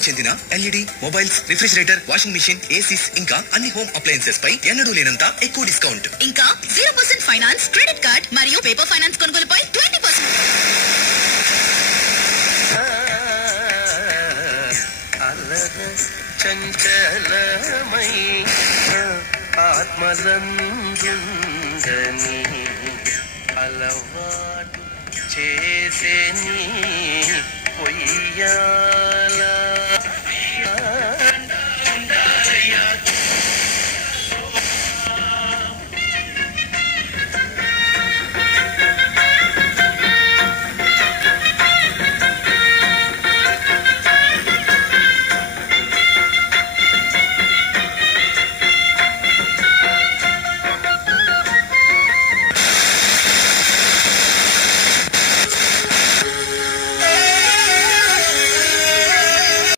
చెందిన LED mobiles, refrigerator, washing machine, ACs ఇంకా అన్ని హోమ్ అప్లయన్సెస్ పై ఎన్నడూ లేనంత ఎక్కువ డిస్కౌంట్. ఇంకా 0% ఫైనాన్స్, క్రెడిట్ కార్డ్ మరియు పేపర్ ఫైనాన్స్ కొనుగోలుపై 20%. చంచలమై ఆత్మలందుందని అలవాటు చేసేని పొయ్యాల